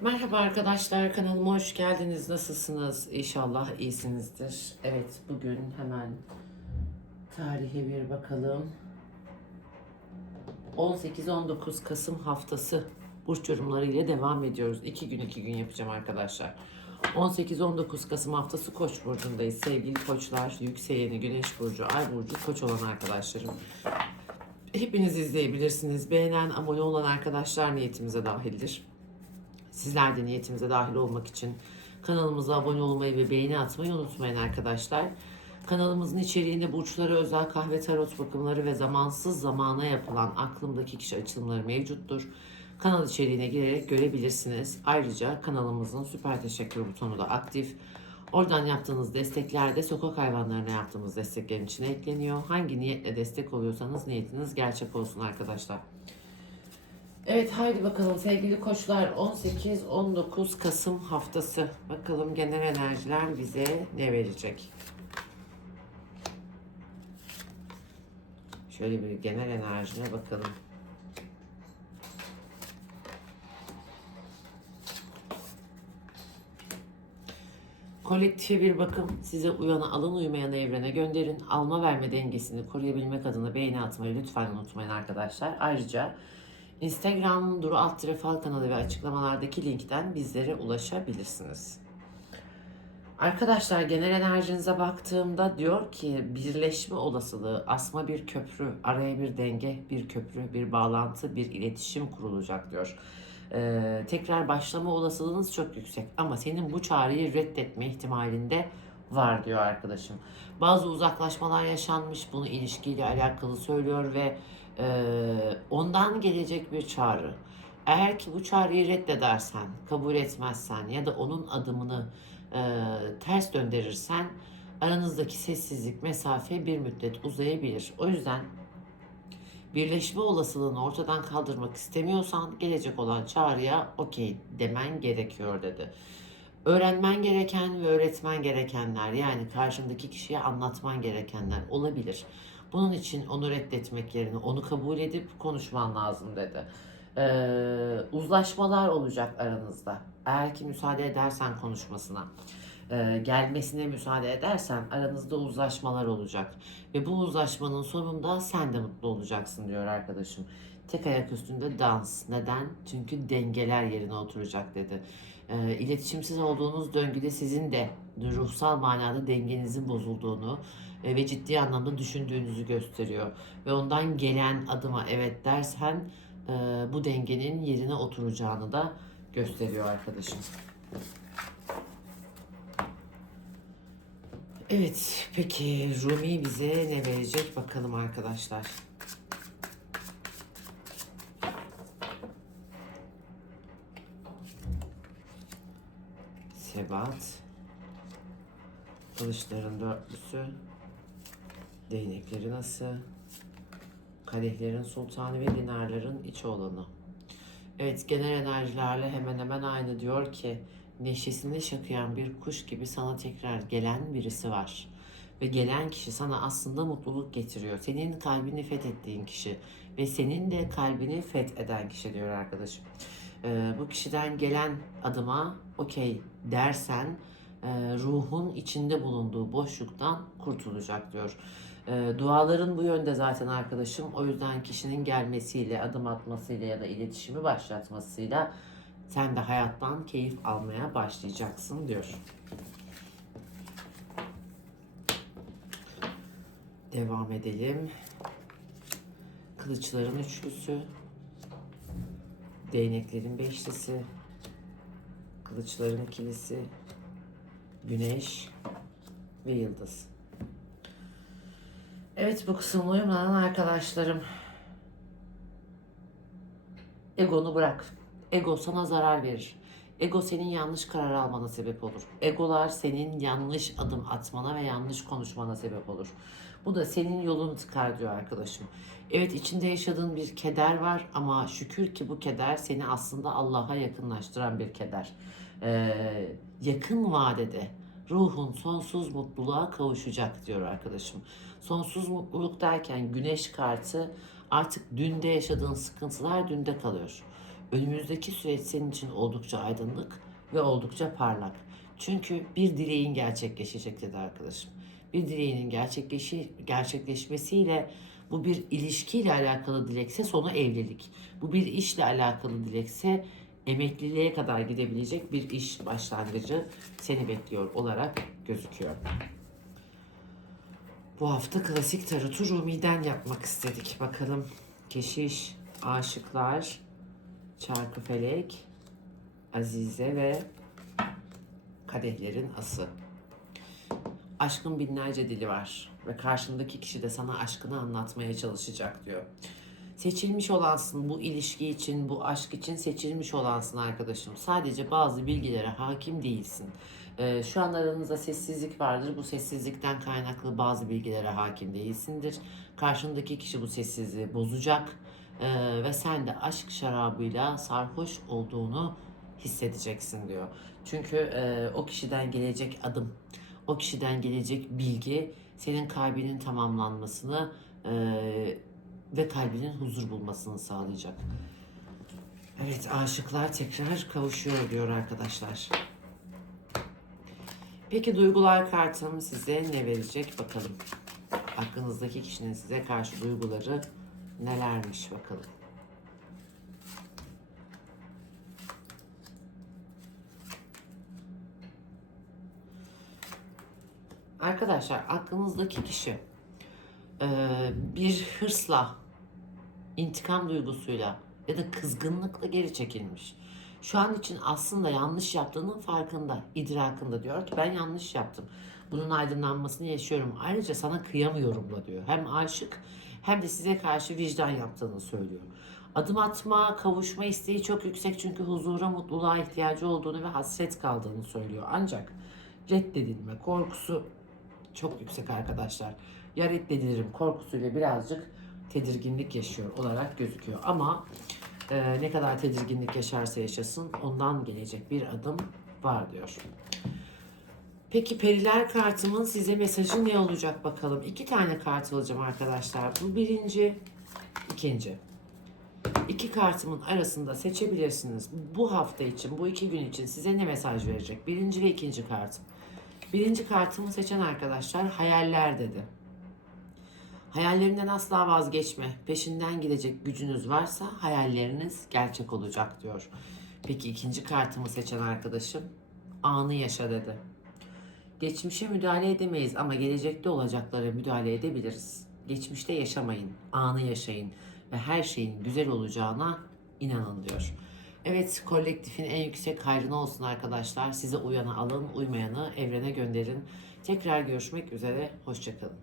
Merhaba arkadaşlar kanalıma hoş geldiniz. Nasılsınız? İnşallah iyisinizdir. Evet bugün hemen tarihe bir bakalım. 18-19 Kasım haftası burç yorumları devam ediyoruz. İki gün iki gün yapacağım arkadaşlar. 18-19 Kasım haftası Koç burcundayız. Sevgili koçlar, yükseleni, güneş burcu, ay burcu, koç olan arkadaşlarım. Hepiniz izleyebilirsiniz. Beğenen, abone olan arkadaşlar niyetimize dahildir. Sizler de niyetimize dahil olmak için kanalımıza abone olmayı ve beğeni atmayı unutmayın arkadaşlar. Kanalımızın içeriğinde burçlara özel kahve tarot bakımları ve zamansız zamana yapılan aklımdaki kişi açılımları mevcuttur. Kanal içeriğine girerek görebilirsiniz. Ayrıca kanalımızın süper teşekkür butonu da aktif. Oradan yaptığınız destekler de sokak hayvanlarına yaptığımız desteklerin içine ekleniyor. Hangi niyetle destek oluyorsanız niyetiniz gerçek olsun arkadaşlar. Evet haydi bakalım sevgili koçlar 18-19 Kasım haftası. Bakalım genel enerjiler bize ne verecek? Şöyle bir genel enerjine bakalım. Kolektife bir bakım size uyanı alın uymayanı evrene gönderin. Alma verme dengesini koruyabilmek adına beğeni atmayı lütfen unutmayın arkadaşlar. Ayrıca Instagram Duru Alt Fal kanalı ve açıklamalardaki linkten bizlere ulaşabilirsiniz. Arkadaşlar genel enerjinize baktığımda diyor ki birleşme olasılığı, asma bir köprü, araya bir denge, bir köprü, bir bağlantı, bir iletişim kurulacak diyor. Ee, tekrar başlama olasılığınız çok yüksek ama senin bu çağrıyı reddetme ihtimalinde var diyor arkadaşım. Bazı uzaklaşmalar yaşanmış bunu ilişkiyle alakalı söylüyor ve ondan gelecek bir çağrı. Eğer ki bu çağrıyı reddedersen, kabul etmezsen ya da onun adımını e, ters döndürürsen aranızdaki sessizlik, mesafe bir müddet uzayabilir. O yüzden birleşme olasılığını ortadan kaldırmak istemiyorsan gelecek olan çağrıya okey demen gerekiyor dedi. Öğrenmen gereken ve öğretmen gerekenler yani karşındaki kişiye anlatman gerekenler olabilir. Bunun için onu reddetmek yerine onu kabul edip konuşman lazım dedi. Ee, uzlaşmalar olacak aranızda. Eğer ki müsaade edersen konuşmasına, e, gelmesine müsaade edersen aranızda uzlaşmalar olacak. Ve bu uzlaşmanın sonunda sen de mutlu olacaksın diyor arkadaşım. Tek ayak üstünde dans. Neden? Çünkü dengeler yerine oturacak dedi. E, iletişimsiz olduğunuz döngüde sizin de ruhsal manada dengenizin bozulduğunu e, ve ciddi anlamda düşündüğünüzü gösteriyor. Ve ondan gelen adıma evet dersen e, bu dengenin yerine oturacağını da gösteriyor arkadaşım. Evet, peki Rumi bize ne verecek bakalım arkadaşlar. Sebat. Kılıçların dörtlüsü. Değnekleri nasıl? Kadehlerin sultanı ve dinarların iç olanı. Evet genel enerjilerle hemen hemen aynı diyor ki neşesini şakıyan bir kuş gibi sana tekrar gelen birisi var. Ve gelen kişi sana aslında mutluluk getiriyor. Senin kalbini fethettiğin kişi ve senin de kalbini fetheden kişi diyor arkadaşım. Ee, bu kişiden gelen adıma okey dersen e, ruhun içinde bulunduğu boşluktan kurtulacak diyor. E, duaların bu yönde zaten arkadaşım. O yüzden kişinin gelmesiyle, adım atmasıyla ya da iletişimi başlatmasıyla sen de hayattan keyif almaya başlayacaksın diyor. Devam edelim. Kılıçların üçlüsü. Değneklerin beşlisi. Kılıçların ikilisi. Güneş ve yıldız. Evet bu kısımla uyumlanan arkadaşlarım. Egonu bırak. Ego sana zarar verir. Ego senin yanlış karar almana sebep olur. Egolar senin yanlış adım atmana ve yanlış konuşmana sebep olur. Bu da senin yolunu tıkar diyor arkadaşım. Evet içinde yaşadığın bir keder var ama şükür ki bu keder seni aslında Allah'a yakınlaştıran bir keder. Ee, yakın vadede ruhun sonsuz mutluluğa kavuşacak diyor arkadaşım. Sonsuz mutluluk derken güneş kartı artık dünde yaşadığın sıkıntılar dünde kalıyor. Önümüzdeki süreç senin için oldukça aydınlık ve oldukça parlak. Çünkü bir dileğin gerçekleşecek dedi arkadaşım. Bir dileğinin gerçekleşi, gerçekleşmesiyle bu bir ilişkiyle alakalı dilekse sonu evlilik. Bu bir işle alakalı dilekse emekliliğe kadar gidebilecek bir iş başlangıcı seni bekliyor olarak gözüküyor. Bu hafta klasik tarotu Rumi'den yapmak istedik. Bakalım keşiş, aşıklar, çarkıfelek, azize ve kadehlerin ası. Aşkın binlerce dili var ve karşındaki kişi de sana aşkını anlatmaya çalışacak diyor. Seçilmiş olansın bu ilişki için, bu aşk için seçilmiş olansın arkadaşım. Sadece bazı bilgilere hakim değilsin. Ee, şu an aranızda sessizlik vardır. Bu sessizlikten kaynaklı bazı bilgilere hakim değilsindir. Karşındaki kişi bu sessizliği bozacak. Ee, ve sen de aşk şarabıyla sarhoş olduğunu hissedeceksin diyor. Çünkü e, o kişiden gelecek adım, o kişiden gelecek bilgi senin kalbinin tamamlanmasını e, ve kalbinin huzur bulmasını sağlayacak. Evet aşıklar tekrar kavuşuyor diyor arkadaşlar. Peki duygular kartım size ne verecek bakalım. Aklınızdaki kişinin size karşı duyguları nelermiş bakalım. Arkadaşlar aklınızdaki kişi eee, bir hırsla, intikam duygusuyla ya da kızgınlıkla geri çekilmiş. Şu an için aslında yanlış yaptığının farkında, idrakında diyor ki ben yanlış yaptım. Bunun aydınlanmasını yaşıyorum. Ayrıca sana kıyamıyorum da diyor. Hem aşık hem de size karşı vicdan yaptığını söylüyor. Adım atma, kavuşma isteği çok yüksek çünkü huzura, mutluluğa ihtiyacı olduğunu ve hasret kaldığını söylüyor. Ancak reddedilme korkusu çok yüksek arkadaşlar. Ya reddedilirim korkusuyla birazcık tedirginlik yaşıyor olarak gözüküyor. Ama e, ne kadar tedirginlik yaşarsa yaşasın ondan gelecek bir adım var diyor. Peki periler kartımın size mesajı ne olacak bakalım. İki tane kart alacağım arkadaşlar. Bu birinci, ikinci. İki kartımın arasında seçebilirsiniz. Bu hafta için, bu iki gün için size ne mesaj verecek? Birinci ve ikinci kartım. Birinci kartımı seçen arkadaşlar hayaller dedi. Hayallerinden asla vazgeçme. Peşinden gidecek gücünüz varsa hayalleriniz gerçek olacak diyor. Peki ikinci kartımı seçen arkadaşım anı yaşa dedi. Geçmişe müdahale edemeyiz ama gelecekte olacaklara müdahale edebiliriz. Geçmişte yaşamayın, anı yaşayın ve her şeyin güzel olacağına inanın diyor. Evet, kolektifin en yüksek hayrına olsun arkadaşlar. Size uyanı alın, uymayanı evrene gönderin. Tekrar görüşmek üzere, hoşçakalın.